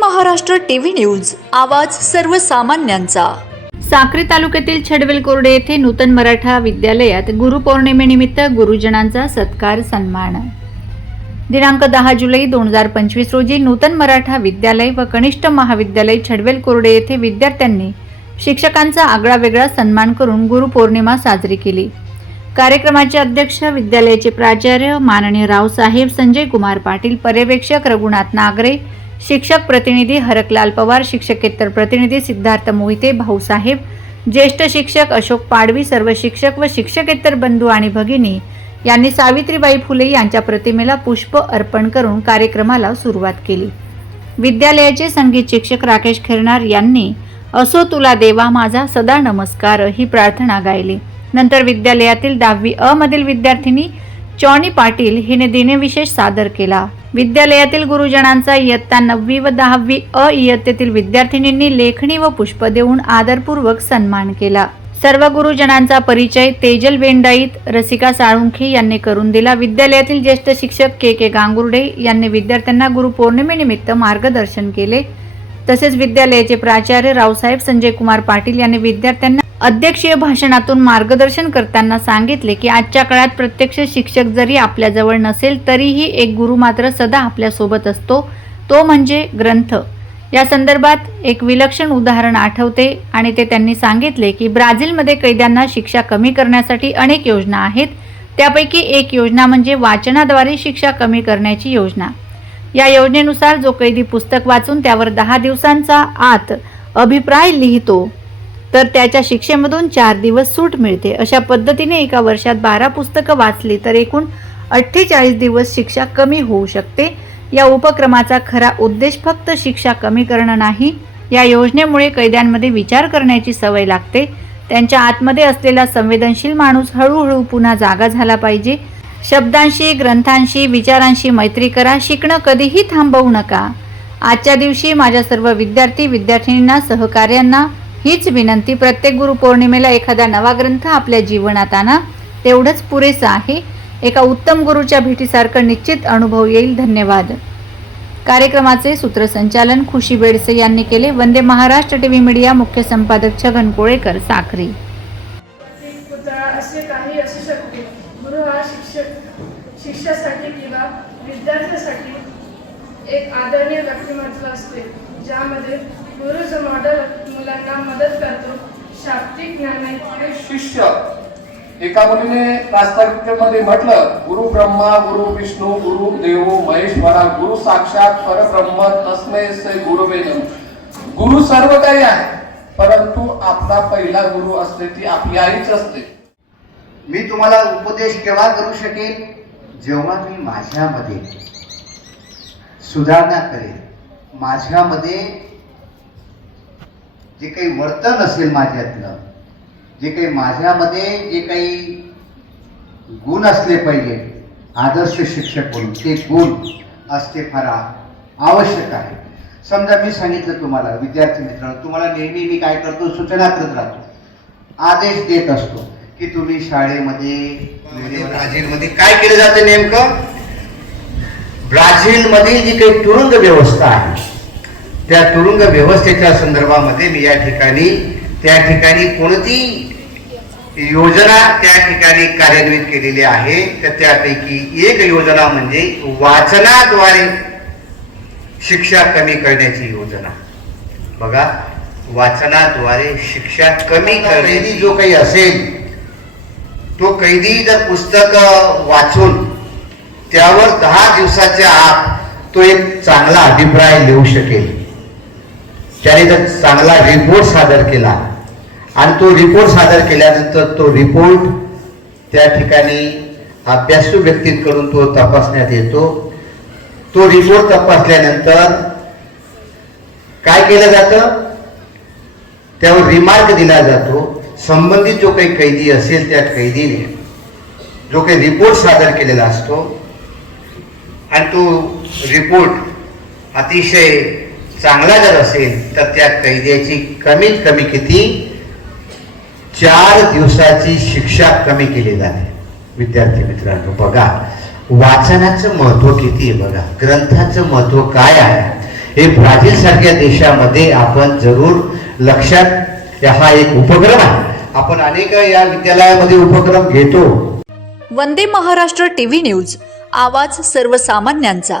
Maharashtra TV news. आवाज सर्वसामान्यांचा. साक्री तालुक्यातील छडवेल कोरडे येथे नूतन मराठा विद्यालयात गुरुपौर्णिमेनिमित्त गुरुजनांचा सत्कार सन्मान. दिनांक दहा जुलै दोन हजार पंचवीस रोजी नूतन मराठा विद्यालय व कनिष्ठ महाविद्यालय छडवेल कोरडे येथे विद्यार्थ्यांनी शिक्षकांचा आगळा वेगळा सन्मान करून गुरुपौर्णिमा साजरी केली. कार्यक्रमाचे अध्यक्ष विद्यालयाचे प्राचार्य माननीय रावसाहेब संजय कुमार पाटील पर्यवेक्षक रघुनाथ नागरे शिक्षक प्रतिनिधी हरकलाल पवार शिक्षकेतर प्रतिनिधी सिद्धार्थ मोहिते भाऊसाहेब ज्येष्ठ शिक्षक अशोक पाडवी सर्व शिक्षक व शिक्षकेतर बंधू आणि भगिनी यांनी सावित्रीबाई फुले यांच्या प्रतिमेला पुष्प अर्पण करून कार्यक्रमाला सुरुवात केली. विद्यालयाचे संगीत शिक्षक राकेश खेरणार यांनी असो तुला देवा माझा सदा नमस्कार ही प्रार्थना गायली. नंतर विद्यालयातील दहावी अ मधील विद्यार्थिनी चॉनी पाटील हिने दिनविशेष सादर केला. विद्यालयातील गुरुजनांचा इयत्ता नववी व दहावी अ इयत्तेतील विद्यार्थिनींनी लेखणी व पुष्प देऊन आदरपूर्वक सन्मान केला. सर्व गुरुजनांचा परिचय तेजल बेंडाईत रसिका साळुंखे यांनी करून दिला. विद्यालयातील ज्येष्ठ शिक्षक के के गांगुर्डे यांनी विद्यार्थ्यांना गुरुपौर्णिमेनिमित्त मार्गदर्शन केले. तसेच विद्यालयाचे प्राचार्य रावसाहेब संजय कुमार पाटील यांनी विद्यार्थ्यांना अध्यक्षीय भाषणातून मार्गदर्शन करताना सांगितले की आजच्या काळात प्रत्यक्ष शिक्षक जरी आपल्याजवळ नसेल तरीही एक गुरु मात्र सदा आपल्यासोबत असतो. तो म्हणजे ग्रंथ. या संदर्भात एक विलक्षण उदाहरण आठवते आणि ते त्यांनी सांगितले की ब्राझीलमध्ये कैद्यांना शिक्षा कमी करण्यासाठी अनेक योजना आहेत. त्यापैकी एक योजना म्हणजे वाचनाद्वारे शिक्षा कमी करण्याची योजना. या योजनेनुसार जो कैदी पुस्तक वाचून त्यावर दहा दिवसांचा आत अभिप्राय लिहितो तर त्याच्या शिक्षेमधून चार दिवस सूट मिळते. अशा पद्धतीने एका वर्षात बारा पुस्तकं वाचली तर एकूण अठ्ठेचाळीस दिवस शिक्षा कमी होऊ शकते. या उपक्रमाचा खरा उद्देश फक्त शिक्षा कमी करणं नाही या योजनेमुळे कैद्यांमध्ये विचार करण्याची सवय लागते. त्यांच्या आतमध्ये असलेला संवेदनशील माणूस हळूहळू पुन्हा जागा झाला पाहिजे. शब्दांशी ग्रंथांशी विचारांशी मैत्री करा शिकणं कधीही थांबवू नका. आजच्या दिवशी माझ्या सर्व विद्यार्थी विद्यार्थिनींना सहकार्यांना हीच विनंती प्रत्येक गुरुपौर्णिमेला एखादा नवा ग्रंथ आपल्या जीवनात आणा. तेवढंच पुरेसं आहे. एका उत्तम गुरुच्या भेटीसारखं निश्चित अनुभव येईल. धन्यवाद. कार्यक्रमाचे सूत्रसंचालन खुशी बेडसे यांनी केले. वंदे महाराष्ट्र टीव्ही मीडिया मुख्य संपादक छगन कोळेकर साखरी एक असे काही असू शकते. गुरु हा शिक्षक किंवा विद्यार्थ्यासाठी एक आदरणीय व्यक्तिमत्व असते. ज्यामध्ये गुरुचं मॉडेल मुलांना मदत करतो. शाब्दिक ज्ञानाचे शिष्य. एका मुलीने प्रास्ताविकेमध्ये म्हटलं गुरु ब्रह्मा गुरु विष्णू गुरु देव महेश्वरा गुरु साक्षात परब्रह्म तस्मै से गुरुवे नमः. गुरु सर्व काही आहे परंतु आपला पहिला गुरु असते ती आपली आईच असते. मी तुम्हाला उपदेश केव्हा करू शकेन? जेव्हा मी माझ्यामध्ये सुधारणा करेन. माझ्यामध्ये जे काही वर्तन असेल माझ्यातलं जे काही माझ्यामध्ये जे काही गुण असले पाहिजे आदर्श शिक्षक म्हणून ते गुण असते फार आवश्यक आहे. समजा मी सांगितलं तुम्हाला विद्यार्थी मित्रांनो तुम्हाला नेहमी मी काय करतो सूचना करत राहतो. आदेश देत असतो की तुम्ही शाळेमध्ये म्हणजे ब्राझीलमध्ये काय केलं जातं नेमकं? ब्राझीलमधील जी काही तुरुंग व्यवस्था आहे त्या तुरुंग व्यवस्थेच्या संदर्भामध्ये मी या ठिकाणी त्या ठिकाणी कोणती योजना त्या ठिकाणी कार्यान्वित केलेली आहे तर त्यापैकी एक योजना म्हणजे वाचनाद्वारे शिक्षा कमी करण्याची योजना. बघा वाचनाद्वारे शिक्षा कमी करण्याची जो काही असेल तो कैदी जर पुस्तक वाचून त्यावर दहा दिवसाच्या आत तो एक चांगला अभिप्राय लिहू शकेल. त्याने जर चांगला रिपोर्ट सादर केला आणि तो रिपोर्ट सादर केल्यानंतर तो रिपोर्ट त्या ठिकाणी अभ्यासू व्यक्तींकडून तो तपासण्यात येतो. तो रिपोर्ट तपासल्यानंतर काय केलं जातं? त्यावर रिमार्क दिला जातो. संबंधित जो काही कैदी असेल त्या कैदीने जो काही रिपोर्ट सादर केलेला असतो आणि तो रिपोर्ट अतिशय चांगला जर असेल तर त्या कैद्याची कमीत कमी किती? चार दिवसाची शिक्षा कमी केली जाते. विद्यार्थी मित्रांनो बघा वाचनाचं महत्त्व किती आहे बघा. ग्रंथाचं महत्त्व काय आहे? हे ब्राझील सारख्या देशामध्ये आपण जरूर लक्षात हा एक उपक्रम आहे. आपण अनेक या विद्यालयामध्ये उपक्रम घेतो. वंदे महाराष्ट्र टीव्ही न्यूज आवाज सर्वसामान्यांचा.